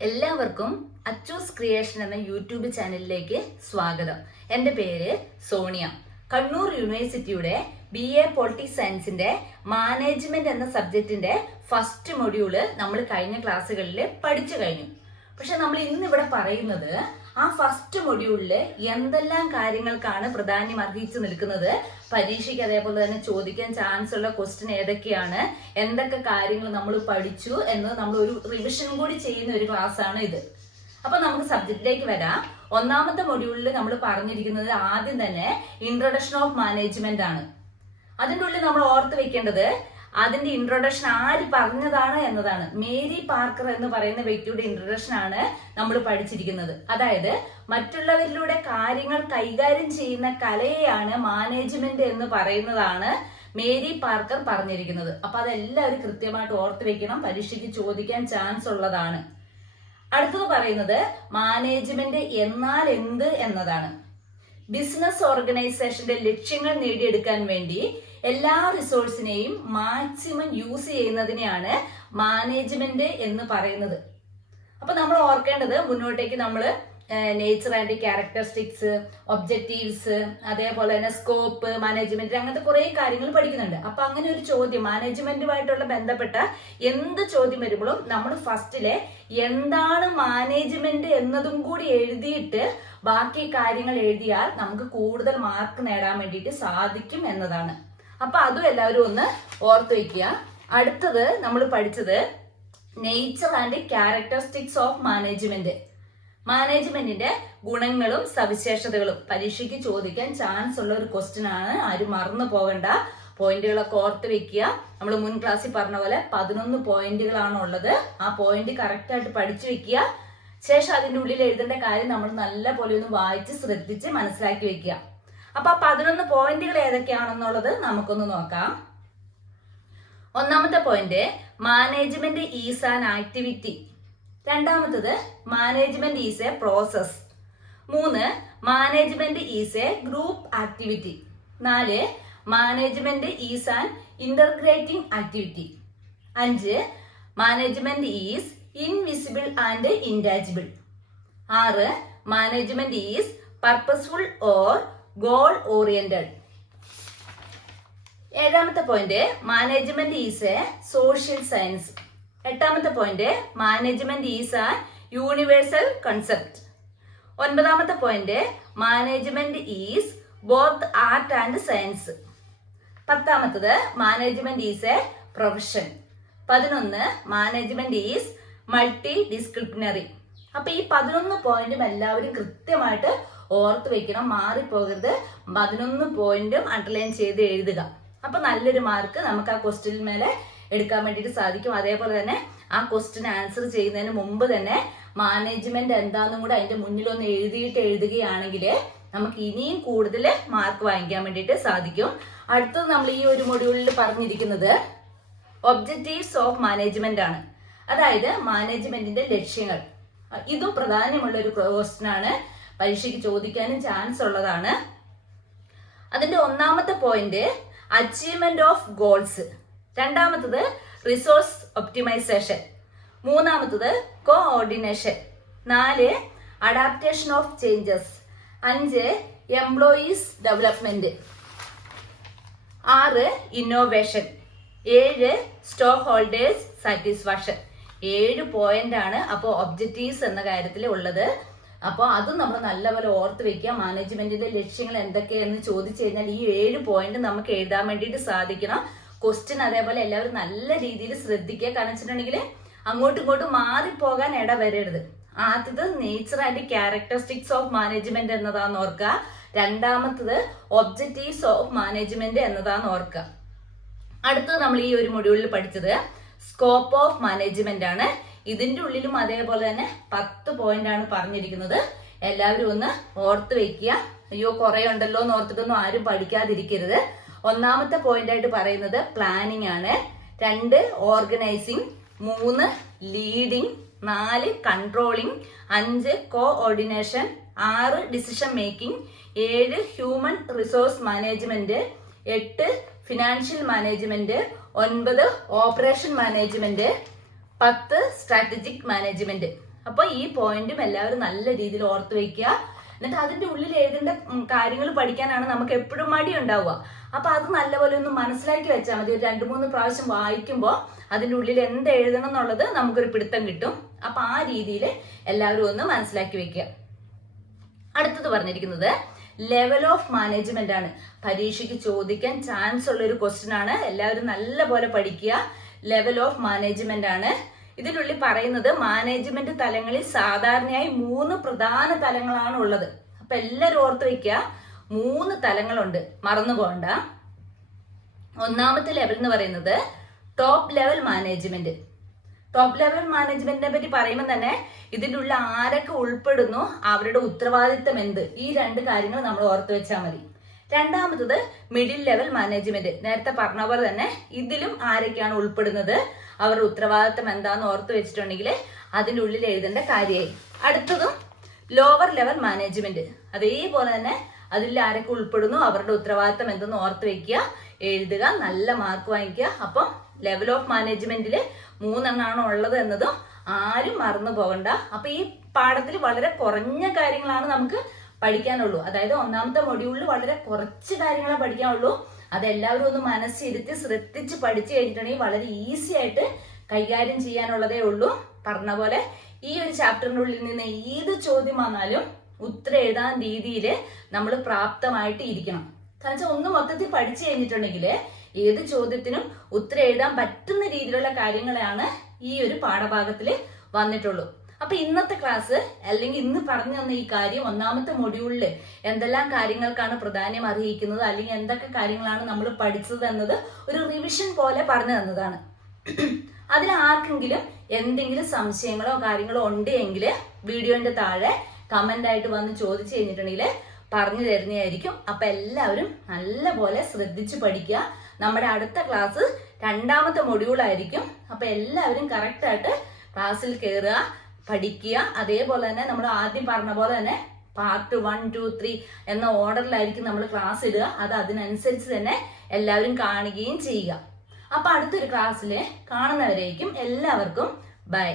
എല്ലാവർക്കും അച്ചൂസ് ക്രിയേഷൻ എന്ന യൂട്യൂബ് ചാനലിലേക്ക് സ്വാഗതം. എൻ്റെ പേര് സോണിയ. കണ്ണൂർ യൂണിവേഴ്സിറ്റിയുടെ BA പൊളിറ്റിക്സ് സയൻസിന്റെ മാനേജ്മെന്റ് എന്ന സബ്ജക്റ്റിന്റെ ഫസ്റ്റ് മൊഡ്യൂള് നമ്മൾ കഴിഞ്ഞ ക്ലാസ്സുകളിൽ പഠിച്ചു കഴിഞ്ഞു. പക്ഷെ നമ്മൾ ഇന്നിവിടെ പറയുന്നത് ആ ഫസ്റ്റ് മൊഡ്യൂളില് എന്തെല്ലാം കാര്യങ്ങൾക്കാണ് പ്രാധാന്യം അർഹിച്ചു നിൽക്കുന്നത്, പരീക്ഷയ്ക്ക് അതേപോലെ തന്നെ ചോദിക്കാൻ ചാൻസ് ഉള്ള ക്വസ്റ്റ്യൻ ഏതൊക്കെയാണ്, എന്തൊക്കെ കാര്യങ്ങൾ നമ്മൾ പഠിച്ചു എന്ന് നമ്മൾ ഒരു റിവിഷൻ കൂടി ചെയ്യുന്ന ഒരു ക്ലാസ് ആണ് ഇത്. അപ്പൊ നമുക്ക് സബ്ജക്റ്റിലേക്ക് വരാം. ഒന്നാമത്തെ മൊഡ്യൂളിൽ നമ്മൾ പറഞ്ഞിരിക്കുന്നത് ആദ്യം തന്നെ ഇൻട്രൊഡക്ഷൻ ഓഫ് മാനേജ്മെന്റ് ആണ്. അതിൻ്റെ ഉള്ളിൽ നമ്മൾ ഓർത്ത് വെക്കേണ്ടത് അതിന്റെ ഇൻട്രൊഡക്ഷൻ ആര് പറഞ്ഞതാണ് എന്നതാണ്. മേരി പാർക്കർ എന്ന് പറയുന്ന വ്യക്തിയുടെ ഇൻട്രൊഡക്ഷൻ ആണ് നമ്മൾ പഠിച്ചിരിക്കുന്നത്. അതായത് മറ്റുള്ളവരിലൂടെ കാര്യങ്ങൾ കൈകാര്യം ചെയ്യുന്ന കലയെയാണ് മാനേജ്മെന്റ് എന്ന് പറയുന്നതാണ് മേരി പാർക്കർ പറഞ്ഞിരിക്കുന്നത്. അപ്പൊ അതെല്ലാവരും കൃത്യമായിട്ട് ഓർത്ത് വെക്കണം, പരീക്ഷയ്ക്ക് ചോദിക്കാൻ ചാൻസ് ഉള്ളതാണ്. അടുത്തത് പറയുന്നത് മാനേജ്മെന്റ് എന്നാൽ എന്ത് എന്നതാണ്. ബിസിനസ് ഓർഗനൈസേഷന്റെ ലക്ഷ്യങ്ങൾ നേടിയെടുക്കാൻ വേണ്ടി എല്ലാ റിസോഴ്സിനെയും മാക്സിമം യൂസ് ചെയ്യുന്നതിനെയാണ് മാനേജ്മെന്റ് എന്ന് പറയുന്നത്. അപ്പൊ നമ്മൾ ഓർക്കേണ്ടത് മുന്നോട്ടേക്ക് നമ്മൾ നേച്ചർ ആൻഡ് ക്യാരക്ടറിസ്റ്റിക്സ്, ഒബ്ജക്റ്റീവ്സ്, അതേപോലെ തന്നെ സ്കോപ്പ്, മാനേജ്മെന്റ്, അങ്ങനത്തെ കുറെ കാര്യങ്ങൾ പഠിക്കുന്നുണ്ട്. അപ്പൊ അങ്ങനെ ഒരു ചോദ്യം മാനേജ്മെന്റുമായിട്ടുള്ള ബന്ധപ്പെട്ട എന്ത് ചോദ്യം വരുമ്പോഴും നമ്മൾ ഫസ്റ്റിലെ എന്താണ് മാനേജ്മെന്റ് എന്നതും കൂടി എഴുതിയിട്ട് ബാക്കി കാര്യങ്ങൾ എഴുതിയാൽ നമുക്ക് കൂടുതൽ മാർക്ക് നേടാൻ വേണ്ടിയിട്ട് സാധിക്കും എന്നതാണ്. അപ്പൊ അതും എല്ലാവരും ഒന്ന് ഓർത്ത് വെക്കുക. അടുത്തത് നമ്മൾ പഠിച്ചത് nature and characteristics of management. മാനേജ്മെന്റിന്റെ ഗുണങ്ങളും സവിശേഷതകളും പരീക്ഷയ്ക്ക് ചോദിക്കാൻ ചാൻസ് ഉള്ള ഒരു ക്വസ്റ്റ്യൻ ആണ്. ആരും മറന്നു പോകണ്ട, പോയിന്റുകളൊക്കെ ഓർത്ത് വെക്കുക. നമ്മൾ മുൻ ക്ലാസ്സിൽ പറഞ്ഞ പോലെ 11 പോയിന്റുകളാണ് ഉള്ളത്. ആ പോയിന്റ് കറക്റ്റ് ആയിട്ട് പഠിച്ചു വെക്കുക. ശേഷം അതിന്റെ ഉള്ളിൽ എഴുതേണ്ട കാര്യം നമ്മൾ നല്ല പോലെ ഒന്ന് വായിച്ച് ശ്രദ്ധിച്ച് മനസ്സിലാക്കി വെക്കുക. അപ്പൊ 11 പോയിന്റുകൾ ഏതൊക്കെയാണെന്നുള്ളത് നമുക്കൊന്ന് നോക്കാം. ഒന്നാമത്തെ point management is an activity. രണ്ടാമത്തത് management is a process. 3 management is a group activity. 4 management is an integrating activity. 5 management is invisible and intangible. 6 management is purposeful or goal oriented. 7ാമത്തെ point management is a social science. 8ാമത്തെ point management is an universal concept. 9ാമത്തെ point management is both art and science. 10ാമത്തത് management is a profession. 11 management is multi disciplinary. അപ്പൊ ഈ 11 പോയിന്റും എല്ലാവരും കൃത്യമായിട്ട് ഓർത്ത് വെക്കണം, മാറിപ്പോകരുത്. 11 പോയിന്റും അണ്ടർലൈൻ ചെയ്ത് എഴുതുക. അപ്പൊ നല്ലൊരു മാർക്ക് നമുക്ക് ആ ക്വസ്റ്റ്യൻ മേലെ എടുക്കാൻ വേണ്ടിയിട്ട് സാധിക്കും. അതേപോലെ തന്നെ ആ ക്വസ്റ്റ്യൻ ആൻസർ ചെയ്യുന്നതിന് മുമ്പ് തന്നെ മാനേജ്മെന്റ് എന്താണെന്നും കൂടെ അതിന്റെ മുന്നിലൊന്ന് എഴുതുകയാണെങ്കിൽ നമുക്ക് ഇനിയും കൂടുതൽ മാർക്ക് വാങ്ങിക്കാൻ വേണ്ടിയിട്ട് സാധിക്കും. അടുത്തത് നമ്മൾ ഈ ഒരു മൊഡ്യൂളിൽ പറഞ്ഞിരിക്കുന്നത് ഒബ്ജക്റ്റീവ്സ് ഓഫ് മാനേജ്മെന്റ് ആണ്. അതായത് മാനേജ്മെന്റിന്റെ ലക്ഷ്യങ്ങൾ. ഇതും പ്രധാനമുള്ള ഒരു ക്വസ്റ്റ്യൻ ആണ്, പരീക്ഷയ്ക്ക് ചോദിക്കാനും ചാൻസ് ഉള്ളതാണ്. അതിന്റെ ഒന്നാമത്തെ പോയിന്റ് അച്ചീവ്മെന്റ് ഓഫ് ഗോൾസ്. രണ്ടാമത്തത് റിസോഴ്സ് ഒപ്റ്റിമൈസേഷൻ. 3ാമത്തത് coordination. 4 adaptation of changes. 5 employees development. 6 innovation. 7 stock holders satisfaction. 7 point ആണ് അപ്പോൾ ഒബ്ജക്റ്റീവ്സ് എന്ന കാര്യത്തിൽ ഉള്ളത്. അപ്പോൾ അതും നമ്മൾ നല്ലപോലെ ഓർത്ത് വെക്കുക. മാനേജ്മെന്റിന്റെ ലക്ഷ്യങ്ങൾ എന്തൊക്കെയെന്ന് ചോദിച്ചു കഴിഞ്ഞാൽ ഈ 7 പോയിന്റ് നമുക്ക് എഴുതാൻ വേണ്ടിയിട്ട് സാധിക്കണം. ക്വസ്റ്റ്യൻ അതേപോലെ എല്ലാവരും നല്ല രീതിയിൽ ശ്രദ്ധിക്കുക. കാരണം വെച്ചിട്ടുണ്ടെങ്കിൽ അങ്ങോട്ടും ഇങ്ങോട്ടും മാറിപ്പോകാൻ ഇടവരരുത്. ആദ്യത് nature and characteristics of management എന്നതാന്ന് ഓർക്കുക. രണ്ടാമത്തത് ഒബ്ജക്റ്റീവ്സ് ഓഫ് മാനേജ്മെന്റ് എന്നതാന്ന് ഓർക്കുക. അടുത്തത് നമ്മൾ ഈ ഒരു മൊഡ്യൂളിൽ പഠിച്ചത് സ്കോപ്പ് ഓഫ് മാനേജ്മെന്റ് ആണ്. ഇതിന്റെ ഉള്ളിലും അതേപോലെ തന്നെ 10 പോയിന്റ് ആണ് പറഞ്ഞിരിക്കുന്നത്. എല്ലാവരും ഒന്ന് ഓർത്ത് വെക്കുക. അയ്യോ കുറെ ഉണ്ടല്ലോ എന്ന് ഓർത്തിട്ടൊന്നും ആരും പഠിക്കാതിരിക്കരുത്. ഒന്നാമത്തെ പോയിന്റ് ആയിട്ട് പറയുന്നത് പ്ലാനിങ് ആണ്. 2 organising. 3 leading. 4 controlling. 5 coordination. 6 decision making. 7 human resource management. 8 financial management. 9 operation management. 10 strategic management. അപ്പൊ ഈ പോയിന്റും എല്ലാവരും നല്ല രീതിയിൽ ഓർത്ത് വെക്കുക. എന്നിട്ട് അതിന്റെ ഉള്ളിൽ എഴുതേണ്ട കാര്യങ്ങൾ പഠിക്കാനാണ് നമുക്ക് എപ്പോഴും മടി ഉണ്ടാവുക. അപ്പൊ അത് നല്ലപോലെ ഒന്ന് മനസ്സിലാക്കി വെച്ചാൽ മതി. ഒരു 2-3 പ്രാവശ്യം വായിക്കുമ്പോൾ അതിന്റെ ഉള്ളിൽ എന്ത് എഴുതണം എന്നുള്ളത് നമുക്കൊരു പിടുത്തം കിട്ടും. അപ്പൊ ആ രീതിയിൽ എല്ലാവരും ഒന്ന് മനസ്സിലാക്കി വെക്കുക. അടുത്തത് പറഞ്ഞിരിക്കുന്നത് ലെവൽ ഓഫ് മാനേജ്മെന്റ് ആണ്. പരീക്ഷയ്ക്ക് ചോദിക്കാൻ ചാൻസ് ഉള്ള ഒരു ക്വസ്റ്റ്യൻ ആണ്. എല്ലാവരും നല്ലപോലെ പഠിക്കുക. ലെവൽ ഓഫ് മാനേജ്മെന്റ് ആണ്. ഇതിനുള്ളിൽ പറയുന്നത് മാനേജ്മെന്റ് തലങ്ങളിൽ സാധാരണയായി 3 പ്രധാന തലങ്ങളാണ് ഉള്ളത്. അപ്പൊ എല്ലാവരും ഓർത്ത് വെക്കുക, 3 തലങ്ങളുണ്ട്, മറന്നു പോകണ്ട. ഒന്നാമത്തെ ലെവൽ എന്ന് പറയുന്നത് top level management. Top level മാനേജ്മെന്റിനെ പറ്റി പറയുമ്പോൾ തന്നെ ഇതിൻ്റെ ഉള്ളിൽ ആരൊക്കെ ഉൾപ്പെടുന്നു, അവരുടെ ഉത്തരവാദിത്തം എന്ത്, ഈ 2 കാര്യങ്ങൾ നമ്മൾ ഓർത്ത് വെച്ചാൽ മതി. രണ്ടാമത്തത് മിഡിൽ ലെവൽ മാനേജ്മെന്റ്. നേരത്തെ പറഞ്ഞ പോലെ തന്നെ ഇതിലും ആരൊക്കെയാണ് ഉൾപ്പെടുന്നത്, അവരുടെ ഉത്തരവാദിത്തം എന്താന്ന് ഓർത്ത് വെച്ചിട്ടുണ്ടെങ്കിൽ അതിൻ്റെ ഉള്ളിൽ എഴുതേണ്ട കാര്യമായി. അടുത്തതും ലോവർ ലെവൽ മാനേജ്മെന്റ്. അതേപോലെ തന്നെ അതിൽ ആരൊക്കെ ഉൾപ്പെടുന്നു, അവരുടെ ഉത്തരവാദിത്തം എന്തെന്ന് ഓർത്ത് വെക്കുക, എഴുതുക, നല്ല മാർക്ക് വാങ്ങിക്കുക. അപ്പം ലെവൽ ഓഫ് മാനേജ്മെന്റിൽ 3 എണ്ണമാണ് ഉള്ളത് എന്നതും ആരും മറന്നു പോകണ്ട. അപ്പൊ ഈ പാഠത്തിൽ വളരെ കുറഞ്ഞ കാര്യങ്ങളാണ് നമുക്ക് പഠിക്കാനുള്ളൂ. അതായത് ഒന്നാമത്തെ മൊഡ്യൂളിൽ വളരെ കുറച്ച് കാര്യങ്ങളെ പഠിക്കാനുള്ളൂ. അതെല്ലാവരും ഒന്ന് മനസ്സിരുത്തി ശ്രദ്ധിച്ച് പഠിച്ചു കഴിഞ്ഞിട്ടുണ്ടെങ്കിൽ വളരെ ഈസി ആയിട്ട് കൈകാര്യം ചെയ്യാനുള്ളതേ ഉള്ളൂ. പറഞ്ഞ പോലെ ഈ ഒരു ചാപ്റ്ററിനുള്ളിൽ നിന്ന് ഏത് ചോദ്യം വന്നാലും ഉത്തരം എഴുതാൻ രീതിയിൽ നമ്മൾ പ്രാപ്തമായിട്ട് ഇരിക്കണം. കാരണം വെച്ചാൽ ഒന്ന് മൊത്തത്തിൽ പഠിച്ചു കഴിഞ്ഞിട്ടുണ്ടെങ്കിൽ ഏത് ചോദ്യത്തിനും ഉത്തരം എഴുതാൻ പറ്റുന്ന രീതിയിലുള്ള കാര്യങ്ങളാണ് ഈ ഒരു പാഠഭാഗത്തിൽ വന്നിട്ടുള്ളൂ. അപ്പൊ ഇന്നത്തെ ക്ലാസ് അല്ലെങ്കിൽ ഇന്ന് പറഞ്ഞു തന്ന ഈ കാര്യം ഒന്നാമത്തെ മൊഡ്യൂളിൽ എന്തെല്ലാം കാര്യങ്ങൾക്കാണ് പ്രാധാന്യം അർഹിക്കുന്നത്, അല്ലെങ്കിൽ എന്തൊക്കെ കാര്യങ്ങളാണ് നമ്മൾ പഠിച്ചത് എന്നത് ഒരു റിവിഷൻ പോലെ പറഞ്ഞു തന്നതാണ്. അതിൽ ആർക്കെങ്കിലും എന്തെങ്കിലും സംശയങ്ങളോ കാര്യങ്ങളോ ഉണ്ടെങ്കിൽ വീഡിയോന്റെ താഴെ കമന്റ് ആയിട്ട് വന്ന് ചോദിച്ചു കഴിഞ്ഞിട്ടുണ്ടെങ്കിൽ പറഞ്ഞു തരുന്നതായിരിക്കും. അപ്പൊ എല്ലാവരും നല്ലപോലെ ശ്രദ്ധിച്ച് പഠിക്കുക. നമ്മുടെ അടുത്ത ക്ലാസ് 2ാമത്തെ മൊഡ്യൂൾ ആയിരിക്കും. അപ്പൊ എല്ലാവരും കറക്റ്റ് ആയിട്ട് ക്ലാസ്സിൽ കയറുക, പഠിക്കുക. അതേപോലെ തന്നെ നമ്മൾ ആദ്യം പറഞ്ഞ പോലെ തന്നെ പാർട്ട് 1, 2, 3 എന്ന ഓർഡറിലായിരിക്കും നമ്മൾ ക്ലാസ് ഇടുക. അത് അതിനനുസരിച്ച് തന്നെ എല്ലാവരും കാണുകയും ചെയ്യുക. അപ്പൊ അടുത്തൊരു ക്ലാസ്സിൽ കാണുന്നവരേക്കും എല്ലാവർക്കും ബൈ.